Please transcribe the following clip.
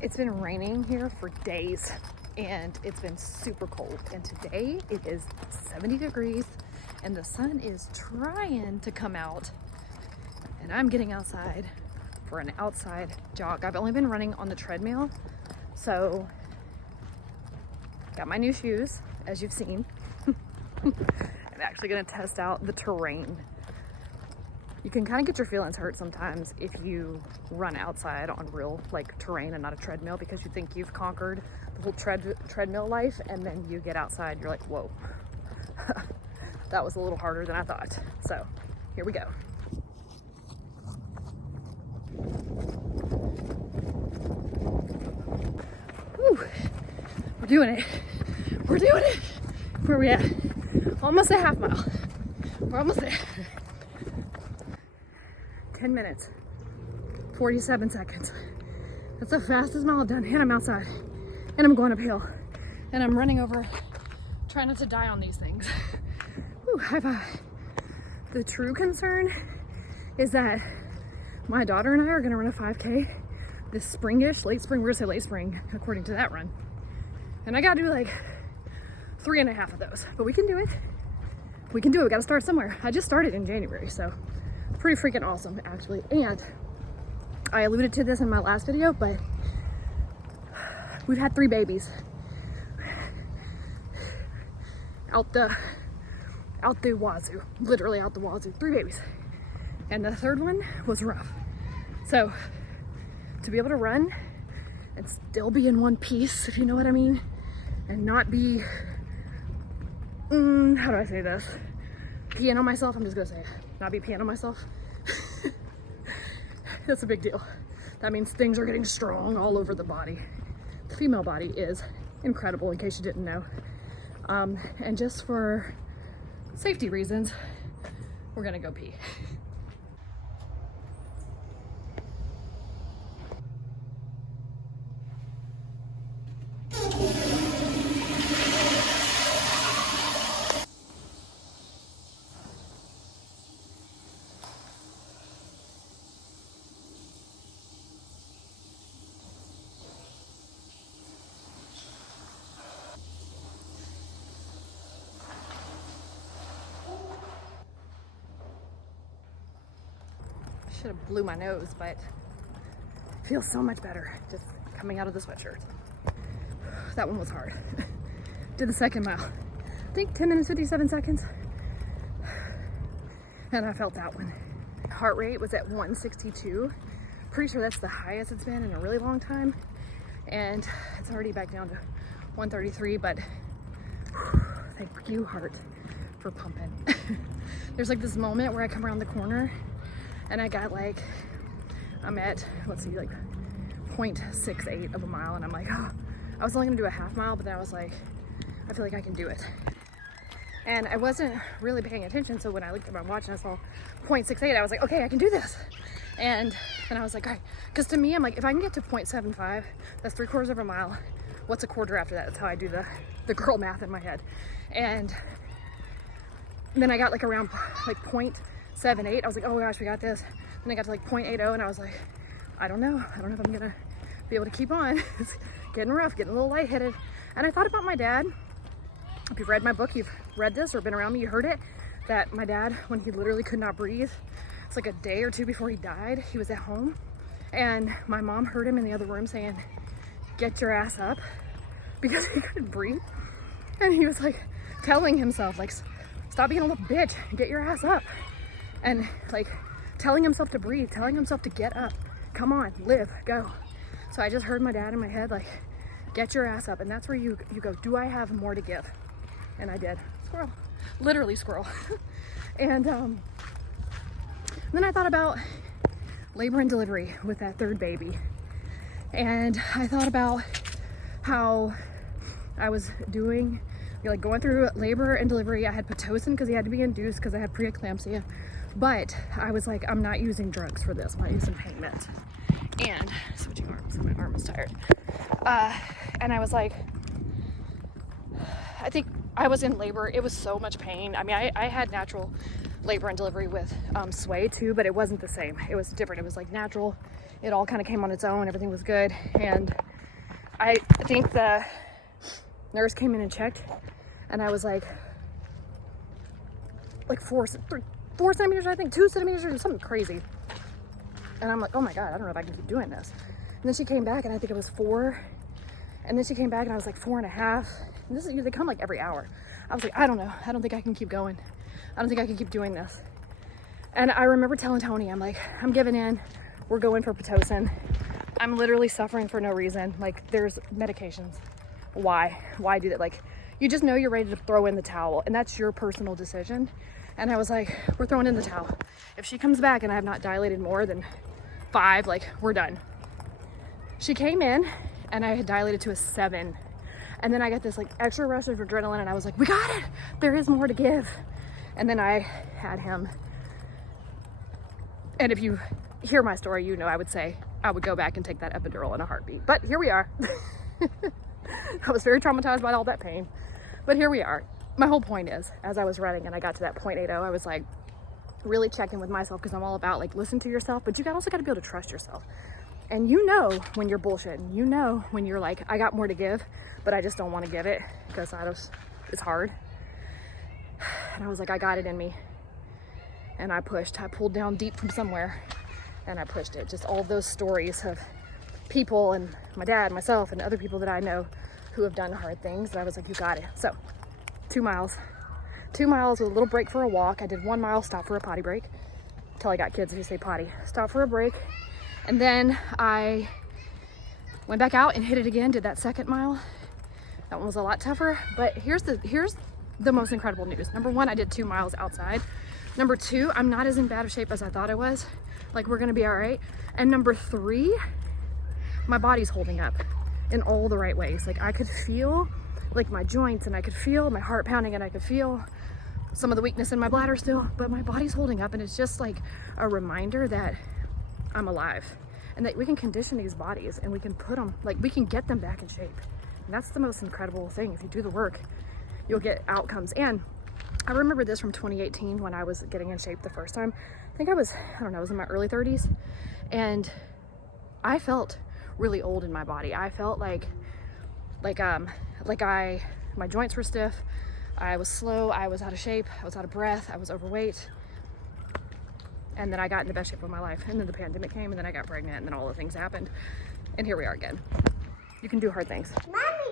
It's been raining here for days and it's been super cold, and today it is 70 degrees and the sun is trying to come out, and I'm getting outside for an outside jog. I've only been running on the treadmill, so got my new shoes, as you've seen. I'm actually gonna test out the terrain. You can kind of get your feelings hurt sometimes if you run outside on real like terrain and not a treadmill, because you think you've conquered the whole treadmill life, and then you get outside, you're like, whoa, that was a little harder than I thought. So here we go. Whew. We're doing it. We're doing it. Where are we at? Almost a half mile. We're almost there. 10 minutes, 47 seconds. That's the fastest mile I've done, and I'm outside, and I'm going uphill, and I'm running over, trying not to die on these things. Whew, high five. The true concern is that my daughter and I are gonna run a 5K this springish, late spring, we're gonna say late spring, according to that run. And I gotta do like 3.5 of those, but we can do it. We can do it, we gotta start somewhere. I just started in January, so pretty freaking awesome, actually. And I alluded to this in my last video, but we've had 3 babies out the wazoo, literally out the wazoo. 3 babies, and the 3rd one was rough. So to be able to run and still be in one piece, if you know what I mean, and not be how do I say this, peeing on myself, I'm just gonna say it, not be peeing on myself. That's a big deal. That means things are getting strong all over the body. The female body is incredible, in case you didn't know. And just for safety reasons, we're gonna go pee. Should have blew my nose, but it feels so much better just coming out of the sweatshirt. That one was hard. Did the 2nd mile. I think 10 minutes, 57 seconds. And I felt that one. Heart rate was at 162. Pretty sure that's the highest it's been in a really long time. And it's already back down to 133, but thank you, heart, for pumping. There's like this moment where I come around the corner and I got like, I'm at, let's see, like 0.68 of a mile, and I'm like, oh, I was only gonna do a half mile, but then I was like, I feel like I can do it. And I wasn't really paying attention, so when I looked at my watch and I saw 0.68, I was like, okay, I can do this. And I was like, all right, because to me, I'm like, if I can get to 0.75, that's 3/4 of a mile. What's a quarter after that? That's how I do the girl math in my head. And then I got like around like 0.78. I was like, oh gosh, we got this. Then I got to like 0.80, and I was like, I don't know if I'm gonna be able to keep on. It's getting rough, getting a little lightheaded. And I thought about my dad. If you've read my book, you've read this or been around me, you heard it, that my dad, when he literally could not breathe, it's like a day or 2 before he died, he was at home, and my mom heard him in the other room saying, get your ass up, because he couldn't breathe. And he was like telling himself, like, stop being a little bitch, get your ass up. And like telling himself to breathe, telling himself to get up, come on, live, go. So I just heard my dad in my head, like, get your ass up. And that's where you go, do I have more to give? And I did. Squirrel, literally squirrel. And then I thought about labor and delivery with that 3rd baby. And I thought about how I was doing, like, going through labor and delivery. I had Pitocin because he had to be induced because I had preeclampsia. But I was like, I'm not using drugs for this. I'm not using pain meds. And switching arms, my arm is tired. And I was like, I think I was in labor. It was so much pain. I mean, I had natural labor and delivery with sway too, but it wasn't the same. It was different. It was like natural. It all kind of came on its own. Everything was good. And I think the nurse came in and checked, and I was like 4 centimeters, I think 2 centimeters or something crazy. And I'm like, oh my God, I don't know if I can keep doing this. And then she came back and I think it was 4. And then she came back and I was like 4.5. And this is, they come like every hour. I was like, I don't know. I don't think I can keep going. I don't think I can keep doing this. And I remember telling Tony, I'm like, I'm giving in. We're going for Pitocin. I'm literally suffering for no reason. Like, there's medications. Why do that? Like, you just know you're ready to throw in the towel, and that's your personal decision. And I was like, we're throwing in the towel. If she comes back and I have not dilated more than 5, like, we're done. She came in and I had dilated to a 7. And then I got this like extra rush of adrenaline and I was like, we got it. There is more to give. And then I had him. And if you hear my story, you know, I would say I would go back and take that epidural in a heartbeat. But here we are. I was very traumatized by all that pain, but here we are. My whole point is, as I was running and I got to that 0.80, I was like really checking with myself, because I'm all about like listen to yourself, but you also got to be able to trust yourself. And you know when you're bullshitting, you know when you're like, I got more to give, but I just don't want to give it because it's hard. And I was like, I got it in me. And I pushed. I pulled down deep from somewhere and I pushed it. Just all those stories of people and my dad, myself, and other people that I know who have done hard things. And I was like, you got it. So 2 miles. 2 miles with a little break for a walk. I did 1 mile, stop for a potty break. Until I got kids who say potty. Stop for a break. And then I went back out and hit it again, did that second mile. That one was a lot tougher, but here's the most incredible news. Number 1, I did 2 miles outside. Number 2, I'm not as in bad of shape as I thought I was. Like, we're gonna be all right. And number 3, my body's holding up in all the right ways. Like, I could feel like my joints, and I could feel my heart pounding, and I could feel some of the weakness in my bladder still, but my body's holding up. And it's just like a reminder that I'm alive and that we can condition these bodies and we can put them, like, we can get them back in shape. And that's the most incredible thing. If you do the work, you'll get outcomes. And I remember this from 2018 when I was getting in shape the first time. I think I was in my early 30s, and I felt really old in my body. I felt like my joints were stiff. I was slow. I was out of shape. I was out of breath. I was overweight. And then I got in the best shape of my life. And then the pandemic came, and then I got pregnant, and then all the things happened. And here we are again. You can do hard things. Mommy.